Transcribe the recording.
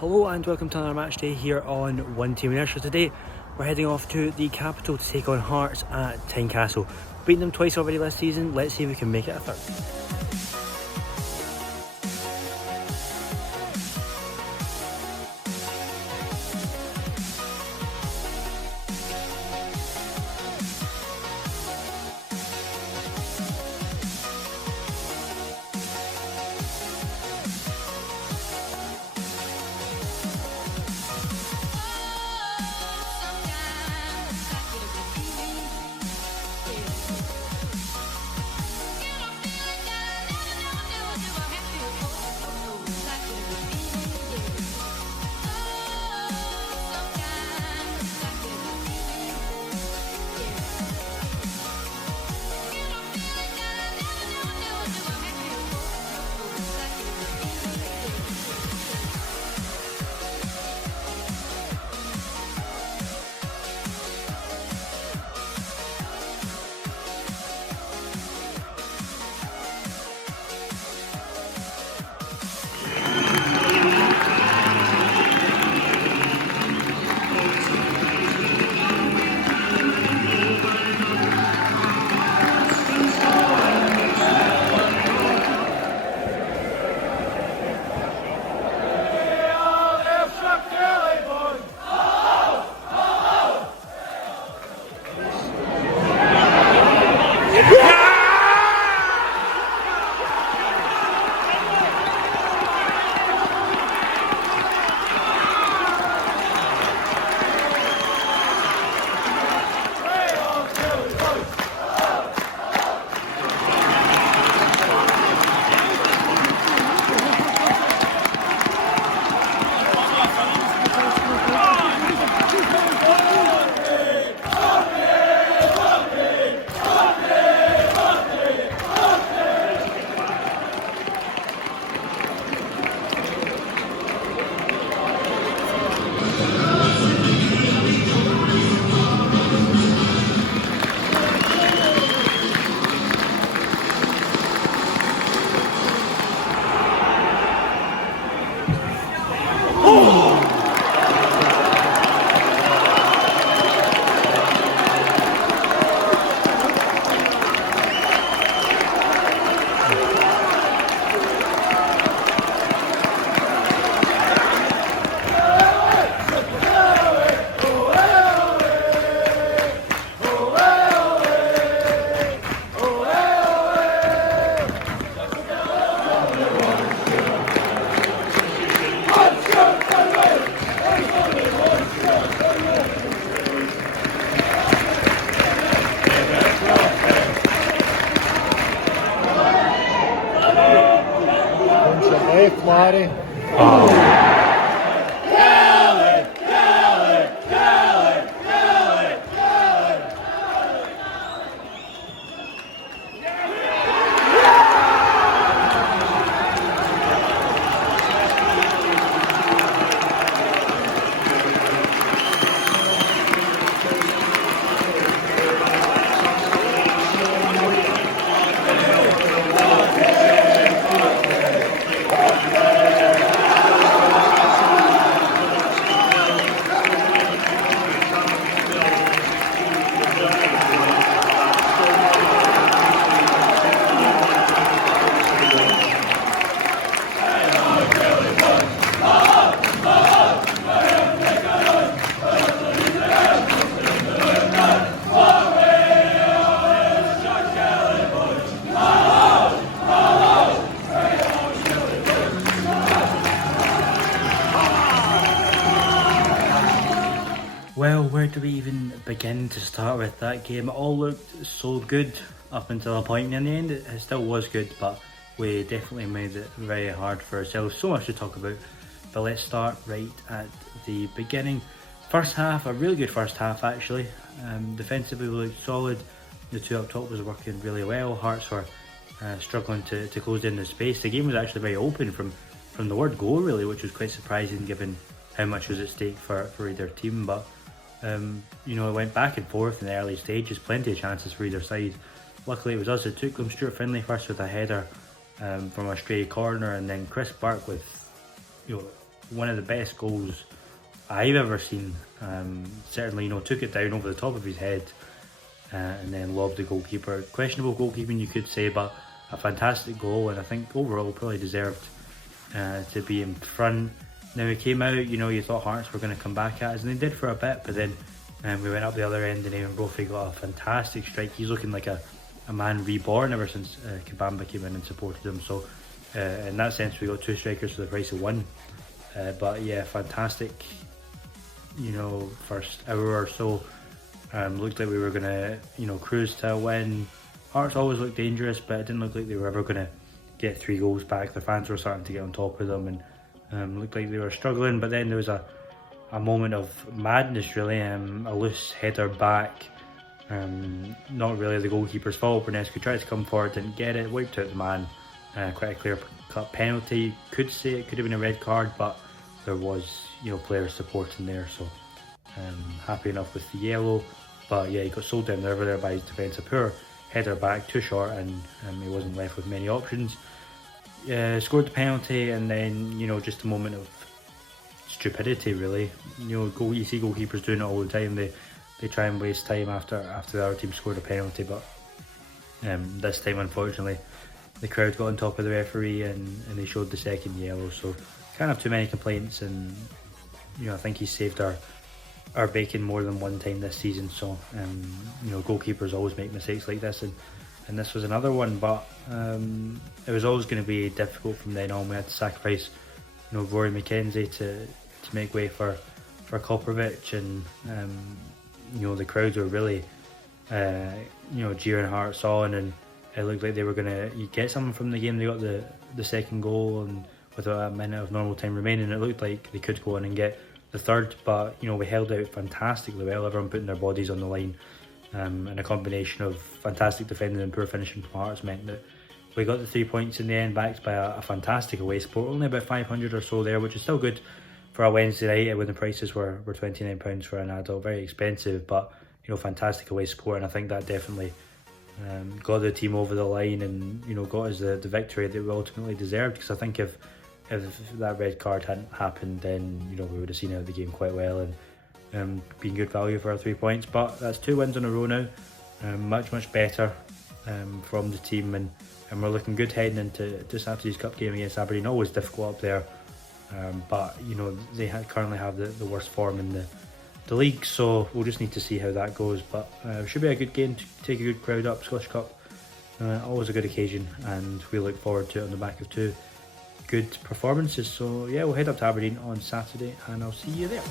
Hello and welcome to another match day here on One Team Inertia. Today we're heading off to the capital to take on Hearts at Tynecastle. Beaten them twice already this season, let's see if we can make it a third. Marty. Well, where do we even begin to start with that game? It all looked so good up until a point. In the end, it still was good, but we definitely made it very hard for ourselves. So much to talk about, but let's start right at the beginning. First half, a really good first half actually. Defensively we looked solid. The two up top was working really well. Hearts were struggling to close in the space. The game was actually very open from the word go really, which was quite surprising given how much was at stake for either team. But you know, it went back and forth in the early stages, plenty of chances for either side. Luckily it was us who took them. Stuart Finlay first with a header from a stray corner, and then Chris Burke with, you know, one of the best goals I've ever seen. Certainly, took it down over the top of his head and then lobbed the goalkeeper. Questionable goalkeeping, you could say, but a fantastic goal, and I think overall probably deserved to be in front. Now he came out, you thought Hearts were going to come back at us, and they did for a bit, but then we went up the other end and Eamon Brophy got a fantastic strike. He's looking like a man reborn ever since Kabamba came in and supported him. So in that sense we got 2 strikers for the price of 1. But yeah, fantastic, first hour or so. Looked like we were going to, cruise to a win. Hearts always looked dangerous, but it didn't look like they were ever going to get 3 goals back. The fans were starting to get on top of them, and looked like they were struggling. But then there was a moment of madness, really. A loose header back, not really the goalkeeper's fault. Bernescu tried to come forward, didn't get it, wiped out the man. Quite a clear-cut penalty. Could say it could have been a red card, but there was, players supporting there, so happy enough with the yellow. But yeah, he got sold down the river there by his defence. A poor header back, too short, and he wasn't left with many options. Scored the penalty, and then just a moment of stupidity, really. You see goalkeepers doing it all the time. They try and waste time after the other team scored a penalty, but this time, unfortunately, the crowd got on top of the referee and they showed the second yellow. So can't have too many complaints, and I think he's saved our bacon more than one time this season. So goalkeepers always make mistakes like this, and this was another one. But it was always going to be difficult from then on. We had to sacrifice Rory McKenzie to make way for Koprovic, and the crowds were really jeering Hearts on, and it looked like they were going to get something from the game. They got the second goal, and with a minute of normal time remaining, it looked like they could go on and get the third. But we held out fantastically well, everyone putting their bodies on the line, and a combination of fantastic defending and poor finishing from Hearts meant that we got the 3 points in the end, backed by a fantastic away support. Only about 500 or so there, which is still good for a Wednesday night when the prices were £29 for an adult. Very expensive, but fantastic away support, and I think that definitely got the team over the line, and got us the victory that we ultimately deserved. Because I think if that red card hadn't happened, then we would have seen out the game quite well and been good value for our 3 points. But that's 2 wins in a row now, much better from the team, and we're looking good heading into Saturday's cup game against Aberdeen. Always difficult up there, but they currently have the worst form in the league, so we'll just need to see how that goes. But it should be a good game to take a good crowd up. Scottish Cup, always a good occasion, and we look forward to it on the back of 2 good performances. So yeah, we'll head up to Aberdeen on Saturday, and I'll see you there.